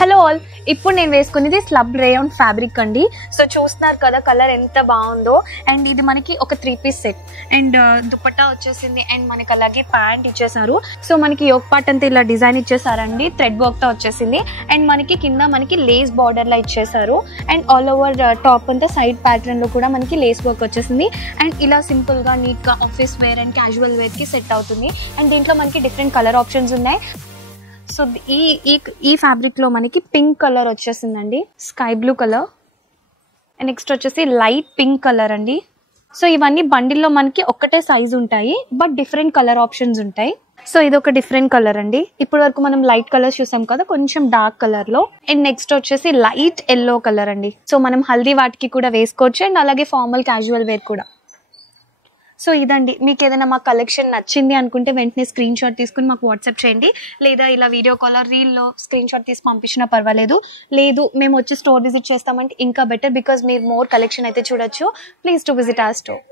Hello all, ఇప్పుడు నేను వేసుకునేది స్లబ్ రేయాన్ ఫ్యాబ్రిక్ అండి. సో చూస్తున్నారు కదా కలర్ ఎంత బాగుందో. అండ్ ఇది మనకి ఒక 3 పీస్ సెట్ అండ్ దుపట్టా వచ్చేసింది. అండ్ మనకి అలాగే ప్యాంట్ ఇచ్చేసారు. సో మనకి యోక్ పార్ట్ అంతా ఇలా డిజైన్ ఇచ్చేసారండి, థ్రెడ్ వర్క్ తో వచ్చేసింది. అండ్ మనకి కింద మనకి లేస్ బార్డర్ లా ఇచ్చేసారు. అండ్ ఆల్ ఓవర్ టాప్ అంతా సైడ్ ప్యాటర్న్ లో కూడా మనకి లేస్ వర్క్ వచ్చేసింది. అండ్ ఇలా సింపుల్ గా నీట్ గా office wear and casual wear కి సెట్ అవుతుంది. అండ్ దీంట్లో మనకి డిఫరెంట్ కలర్ ఆప్షన్స్ ఉన్నాయి. సో ఈ ఫ్యాబ్రిక్ లో మనకి పింక్ కలర్ వచ్చేసిందండి, sky blue colour. And next వచ్చేసి లైట్ పింక్ కలర్ అండి. సో ఇవన్నీ బండిల్లో మనకి ఒక్కటే సైజ్ ఉంటాయి, బట్ డిఫరెంట్ కలర్ ఆప్షన్స్ ఉంటాయి. సో ఇది ఒక డిఫరెంట్ కలర్ అండి. ఇప్పటి వరకు మనం లైట్ కలర్స్ చూసాం కదా, కొంచెం డార్క్ కలర్ లో. అండ్ నెక్స్ట్ వచ్చేసి లైట్ ఎల్లో కలర్ అండి. సో మనం హల్దీ వాటికి కూడా వేసుకోవచ్చు అండ్ అలాగే ఫార్మల్ క్యాజువల్ వేర్ కూడా. సో ఇదండి, మీకు ఏదైనా మా కలెక్షన్ నచ్చింది అనుకుంటే వెంటనే స్క్రీన్ షాట్ తీసుకుని మాకు వాట్సాప్ చేయండి, లేదా ఇలా వీడియో కాల్ రీల్లో స్క్రీన్ షాట్ తీసి పంపించినా పర్వాలేదు. లేదు మేము వచ్చి స్టోర్ విజిట్ చేస్తామంటే ఇంకా బెటర్, బికాజ్ మీరు మోర్ కలెక్షన్ అయితే చూడొచ్చు. Please to visit our store.